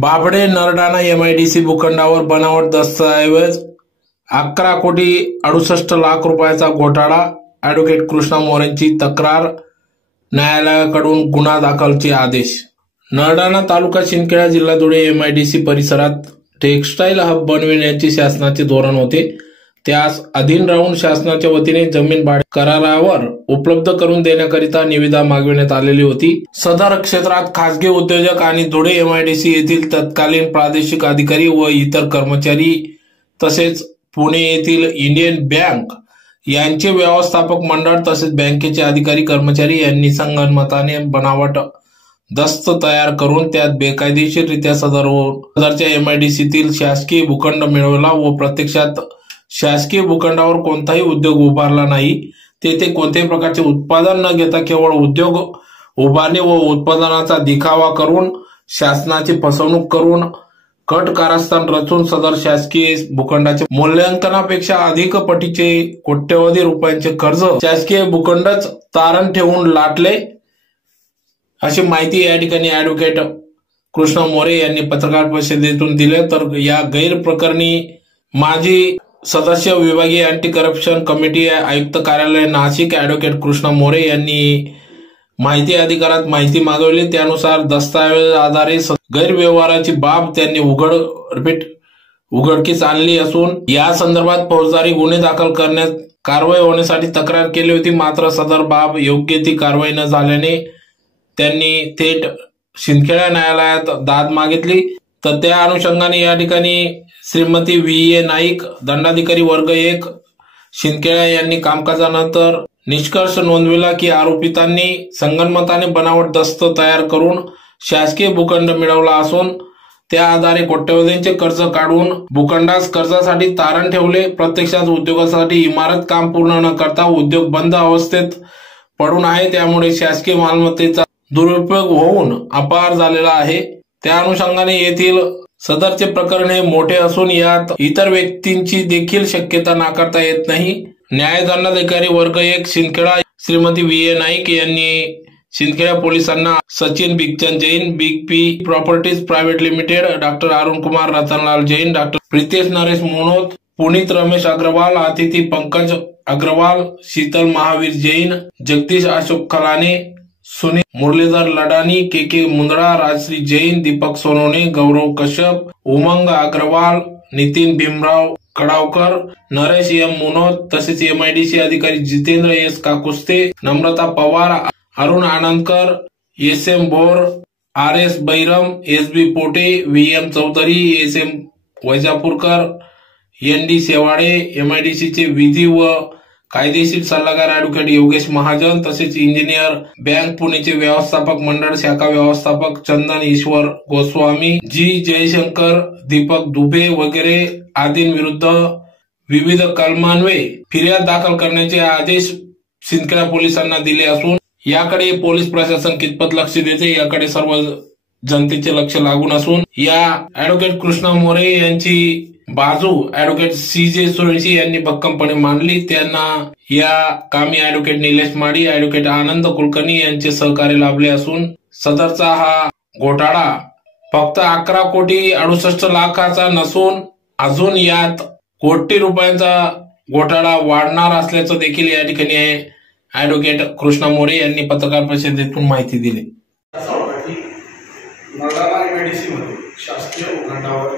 बाभडे Nardana MIDC भूखंडावर बनावट दस्तऐवज 11 कोटी 68 लाख रुपयाचा घोटाळा। ॲडव्होकेट कृष्णा मोरेंची तक्रार, न्यायालयाकडून गुन्हा दाखलचे आदेश। नरडाणा तालुका शिंदखेडा जिल्हा धुळे एमआयडीसी परिसरात टेक्सटाईल हब बनविण्याचे शासनाचे धोरण होते। त्यास अधीन राहून शासनाच्या वतीने जमीन भाडे करारावर उपलब्ध करून देण्याकरिता निविदा मागविण्यात आलेली होती। सदर क्षेत्रात खासगी उद्योजक आणि धुळे एमआयडीसी येथील तत्कालीन प्रादेशिक अधिकारी व इतर कर्मचारी तसेच पुणे येथील इंडियन बँक यांचे व्यवस्थापक मंडळ तसेच बँकेचे अधिकारी कर्मचारी यांनी संगनमताने बनावट दस्त तयार करून त्यात बेकायदेशीररित्या सदरच्या एमआयडीसीतील शासकीय भूखंड मिळवला व प्रत्यक्षात शासकीय भूखंडावर कोणताही उद्योग उभारला नाही। तेथे कोणत्याही प्रकारचे उत्पादन न घेता केवळ उद्योग उभारणे व उत्पादनाचा दिखावा करून शासनाची फसवणूक करून कट कारस्थान रचून सदर शासकीय भूखंडाचे मूल्यांकनापेक्षा अधिक पटीचे कोट्यवधी रुपयांचे कर्ज शासकीय भूखंडच तारण ठेवून लाटले, अशी माहिती या ठिकाणी ॲडव्होकेट कृष्णा मोरे यांनी पत्रकार परिषदेतून दिले। तर या गैरप्रकरणी माजी सदस्य विभागीय अँटी करप्शन कमिटी आयुक्त कार्यालय नाशिक ॲडव्होकेट कृष्णा मोरे यांनी माहिती अधिकारात माहिती मागवली। त्यानुसार दस्तऐवज आधारे गैरव्यवहाराची बाब त्यांनी उघडकीस आणली असून या संदर्भात फौजदारी गुन्हे दाखल करण्यात कारवाई होण्यासाठी तक्रार केली होती। मात्र सदर बाब योग्य ती कारवाई न झाल्याने त्यांनी थेट शिंदखेडा न्यायालयात दाद मागितली। तर त्या अनुषंगाने या ठिकाणी श्रीमती व्ही.ए. नाईक दंडाधिकारी वर्ग 1 शिंदखेडा यांनी कामकाजानंतर निष्कर्ष नोंदविला की आरोपितांनी संगनमताने बनावट दस्त तयार करून शासकीय भूखंड मिळवला असून त्या आधारे कोट्यवधींचे कर्ज काढून भूखंडास कर्जासाठी तारण ठेवले। प्रत्यक्षात उद्योगासाठी इमारत काम पूर्ण न करता उद्योग बंद अवस्थेत पडून आहे, त्यामुळे शासकीय मालमत्तेचा दुरुपयोग होऊन अपहार झालेला आहे। त्या अनुषंगाने येथील सदरचे प्रकरण हे मोठे असून यात इतर व्यक्तींची देखील शक्यता नाकारता येत नाही। न्यायदंडाधिकारी वर्ग 1 शिंदखेडा श्रीमती व्ही.ए. नाईक यांनी शिंदखेडा पोलिसांना Sachin Bhigchand Jain, big P properties private limited, doctor Arun Kumar Ratanlal Jain, doctor Pritesh Naresh Monot, Punit Ramesh Agarwal, Atithi Pankaj Agarwal, Sheetal Mahavir Jain, Jagdish Ashok Khalane, Sunil Murlidhar Ladani, K Mundada, Rajshree Jain, Deepak Sonawane, Gaurav Kashyap, Umang Agarwal, Nitin Bhimrao Kadavkar, Naresh M Munot तसेच एमआयडीसी अधिकारी Jitendra S Kakuste, Namrata Pawar, Arun Anandkar, S M. Bor, R S. Bairam, S B. Pote, V M. Chaudhari, SM. वैजापूरकर, ND. सेवाडे, एमआयडीसीचे विधी व कायदेशीर सल्लागार ॲडव्होकेट योगेश महाजन तसेच इंजिनियर बँक पुणेचे व्यवस्थापक मंडळ शाखा व्यवस्थापक चंदन ईश्वर गोस्वामी, जी जयशंकर, दीपक दुबे वगैरे आदींविरुद्ध विविध कलमान्वये फिर्याद दाखल करण्याचे आदेश शिंदखेडा पोलिसांना दिले असून याकडे पोलीस प्रशासन कितपत लक्ष देते याकडे सर्व जनतेचे लक्ष लागून असून या ॲडव्होकेट कृष्णा मोरे यांची बाजू ॲडव्होकेट सी.जे. सोळशी यांनी भक्कमपणे मांडली। त्यांना या कामी ॲडव्होकेट निलेश माडी, ॲडव्होकेट आनंद कुलकर्णी यांचे सहकार्य लाभले असून सदरचा हा घोटाळा फक्त 11 कोटी 68 लाखाचा नसून अजून यात कोटी रुपयांचा घोटाळा वाढणार असल्याचं देखील या ठिकाणी ॲडव्होकेट कृष्णा मोरे यांनी पत्रकार परिषदेतून माहिती दिली। नरडाणा एमआयडीसी मध्ये शासकीय भूखंडावर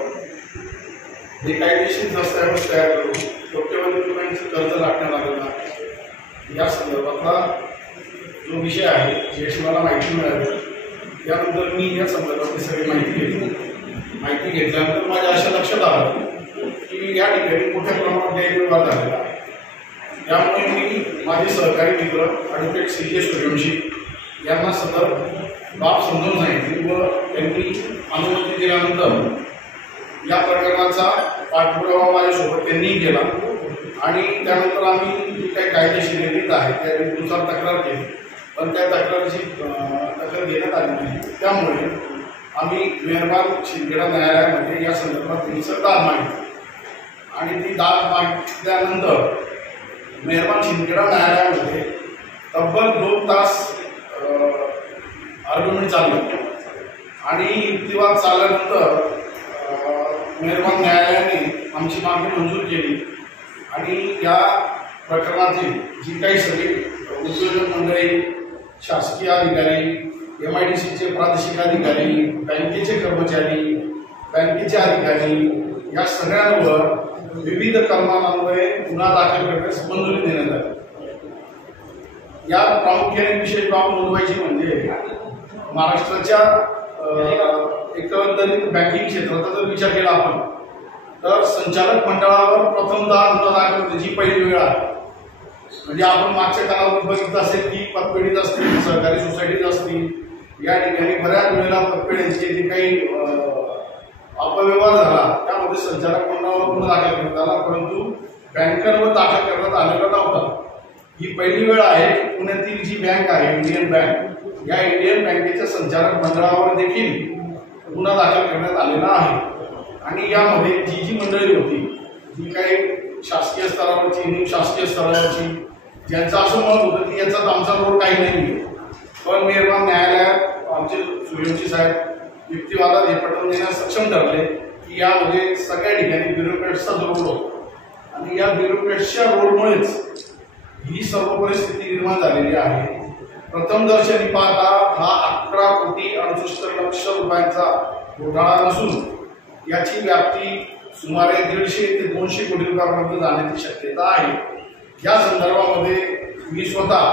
बेकायदेशीर दस्तऐवज तयार करून कोट्यवधी रुपयांचे कर्ज लाटण्यात आलेला आहे। या संदर्भातला जो विषय आहे ज्याची मला माहिती मिळाली त्यानंतर मी या संदर्भातली सगळी माहिती घेतली। माहिती घेतल्यानंतर माझ्या अशा लक्षात आलं की या ठिकाणी मोठ्या प्रमाणात गैरव्यवहार झालेला आहे। त्यामुळे मी माझे सहकारी मित्र ॲडव्होकेट सी.जे. सोळशी यांना सदर बाब समजून सांगितली व त्यांनी अनुमती दिल्यानंतर या प्रकरणाचा पाठपुरावा माझ्यासोबत त्यांनी केला आणि त्यानंतर आम्ही जी काही कायदेशीर रीत आहे त्यानुसार तक्रार केली, पण त्या तक्रारीची दखल घेण्यात आली नाही। त्यामुळे आम्ही मेहरबान शिंदखेडा न्यायालयामध्ये या संदर्भात त्यांची दाद मागितली आणि ती दाद मागितल्यानंतर मेहरबान शिंदखेडा न्यायालयामध्ये तब्बल 2 तास आर्ग्युमेंट चाललं आणि युक्तिवाद चालल्यानंतर मेहरबान न्यायालयाने आमची मागणी मंजूर केली आणि या प्रकरणातील जी काही सगळी उद्योजक मंडळी, शासकीय अधिकारी, MIDCचे प्रादेशिक अधिकारी, बँकेचे कर्मचारी, बँकेचे अधिकारी या सगळ्यांवर विविध कलमांन्वये गुन्हा दाखल करण्यास मंजुरी देण्यात आली। यात प्रामुख्याने विशेष बाब नोंदवायची म्हणजे महाराष्ट्राच्या एकंदरीत बँकिंग क्षेत्राचा जर विचार केला आपण तर संचालक मंडळावर प्रथमतः गुन्हा दाखल होण्याची पहिली वेळ आहे। म्हणजे आपण मागच्या काळात बघितलं असेल की पतपेढीत असतील, सहकारी सोसायटीत असतील, या ठिकाणी बऱ्याच वेळेला पतपेढीचे जे काही अपव्यवहार झाला त्यामध्ये संचालक मंडळावर गुन्हा दाखल करण्यात आला, परंतु बँकांवर दाखल करण्यात आलेला नव्हता। ही पहिली वेळ आहे की पुण्यातील जी बँक आहे इंडियन बँक, या इंडियन बँकेच्या संचालक मंडळावर देखील गुन्हा दाखल करण्यात आलेला आहे। आणि यामध्ये जी मंडळी होती, जी काही शासकीय स्तरावरची, निमशासकीय स्तरावरची, ज्यांचं असं मत होतं की याचाच आमचा रोल काही नाही, पण मेहरबान न्यायालयात आमचे सूर्यवंशी साहेब युक्तिवादात हे पटवून देण्यास सक्षम ठरले की यामध्ये सगळ्या ठिकाणी ब्युरोक्रेट्सचा रोल होतो आणि या ब्युरोक्रेट्सच्या रोलमुळेच ही सर्व परिस्थिती निर्माण झालेली आहे। प्रथम दर्शनी पाहता हा 11,68,00,000 रुपयांचा घोटाळा नसून याची व्याप्ती सुमारे 150 ते 200 कोटी रुपयांपर्यंत जाण्याची शक्यता आहे। या संदर्भामध्ये मी स्वतः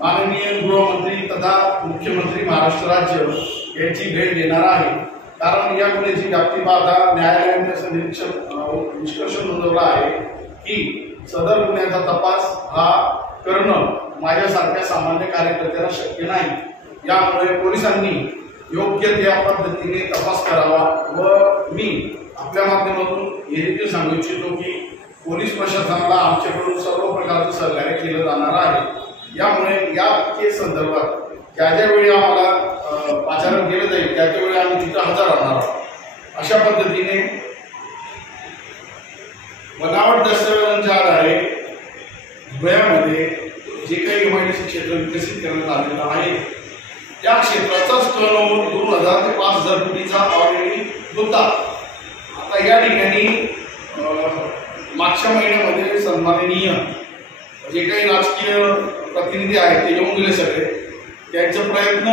माननीय गृहमंत्री तथा मुख्यमंत्री महाराष्ट्र राज्य यांची भेट देणार आहे, कारण या गुन्ह्याची व्याप्ती पाहता न्यायालयाने असं निष्कर्ष नोंदवला आहे की सदर गुन्ह्याचा तपास हा करणं माझ्यासारख्या सामान्य कार्यकर्त्याला शक्य नाही। यामुळे पोलिसांनी योग्य त्या पद्धतीने तपास करावा व मी आपल्या माध्यमातून हे देखील सांगू इच्छितो की पोलीस प्रशासनाला आमच्याकडून सर्व प्रकारचं सहकार्य केलं जाणार आहे। यामुळे या केस संदर्भात ज्या वेळी आम्हाला पाचारण केलं जाईल त्यावेळी आम्ही तिथं हजर राहणार आहोत। अशा पद्धतीने बनावट दस्तावेजांच्या आधारे धुळ्यामध्ये जे काही MIDC क्षेत्र विकसित करण्यात आलेलं आहे त्या क्षेत्राचाच टर्नओव्हर 2,000 ते 5,000 कोटीचा ऑलरेडी होता। आता या ठिकाणी मागच्या महिन्यामध्ये सन्माननीय जे काही राजकीय प्रतिनिधी आहेत ते येऊन गेले सगळे, त्यांचे प्रयत्न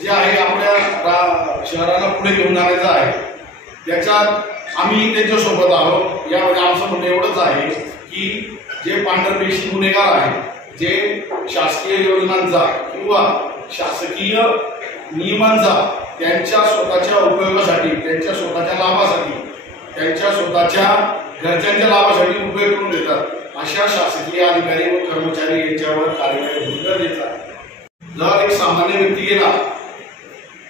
जे आहे आपल्या शहराला पुढे घेऊन जाण्याचा आहे, त्याच्यात आम्ही त्यांच्यासोबत आहोत। यामध्ये आमचं म्हणणं एवढंच आहे की जे पांढरपेशी गुन्हेगार आहेत, जे शासकीय योजनांचा किंवा शासकीय नियमांचा त्यांच्या स्वतःच्या उपयोगासाठी, त्यांच्या स्वतःच्या लाभासाठी, त्यांच्या स्वतःच्या घरच्यांच्या लाभासाठी उपयोग करून देतात, अशा शासकीय अधिकारी व कर्मचारी यांच्यावर कार्यवाही होणं गरजेचं आहे। जर एक सामान्य व्यक्ती गेला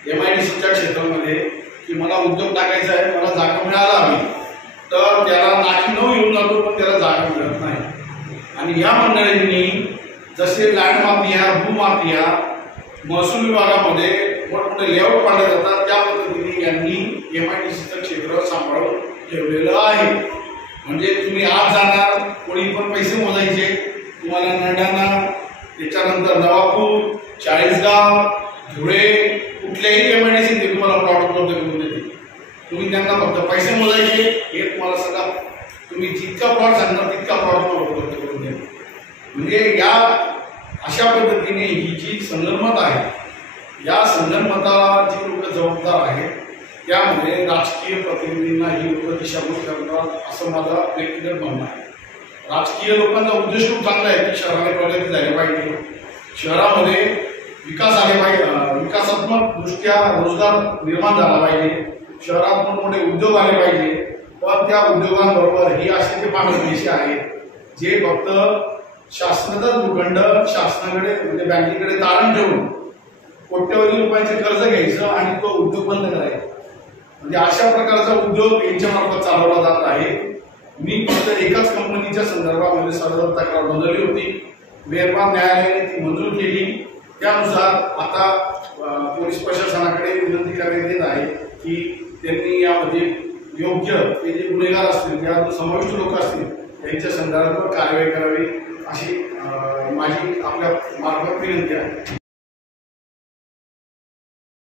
MIDCच्या क्षेत्रामध्ये की मला उद्योग टाकायचा आहे, मला जागा मिळायला हवी, तर त्याला नाकी न येऊन जातो पण त्याला जागा मिळत नाही। आणि या मंडळींनी जसे लँड माफिया, भूमाफिया, महसूल विभागामध्ये मोठमोठे लेआउट पाडले जातात त्या पद्धतीने यांनी MIDCचं क्षेत्र सांभाळून ठेवलेलं आहे। म्हणजे तुम्ही आज जाणार, कोणी पण पैसे मोजायचे, तुम्हाला नंडाणा, त्याच्यानंतर नवापूर, चाळीसगाव, धुळे, कुठल्याही MIDC ते तुम्हाला प्लॉट उपलब्ध करून देते। तुम्ही त्यांना फक्त पैसे मोजायचे, हे तुम्हाला सगळं तुम्ही जितका प्लॉट सांगणार तितका प्लॉट उपलब्ध करून देते। म्हणजे या अशा पद्धतीने ही जी संगनमत आहे, या संगनमताला जी लोक जबाबदार आहेत त्यामध्ये राजकीय प्रतिनिधींना ही लोक दिशाभूल करतात असं माझं व्यक्तिगत म्हणणं आहे। राजकीय लोकांचा उद्देश खूप चांगला आहे की शहराने प्रगती झाली पाहिजे, शहरामध्ये विकास आले पाहिजे, विकासात्मक दृष्ट्या रोजगार निर्माण झाला पाहिजे, शहरात मोठे उद्योग आले पाहिजे, पण त्या उद्योगांबरोबर ही असे ते पांढरपेशी आहेत जे फक्त शासनाचा भूखंड शासनाकडे म्हणजे बँकेकडे तारण ठेवून कोट्यवधी रुपयांचे कर्ज घ्यायचं आणि तो उद्योग बंद करायचा, म्हणजे अशा प्रकारचा उद्योग यांच्या मार्फत चालवला जात आहे। मी फक्त एकाच कंपनीच्या संदर्भामध्ये सर्व तक्रार नोंदवली होती, मेहरबान न्यायालयाने ती मंजूर केली। त्यानुसार आता पोलीस प्रशासनाकडे विनंती करण्यात येत आहे की त्यांनी यामध्ये योग्य ते जे गुन्हेगार असतील, ज्या समाविष्ट लोक असतील त्यांच्या संदर्भात कारवाई करावी अशी माझी आपल्या मार्फत विनंती आहे।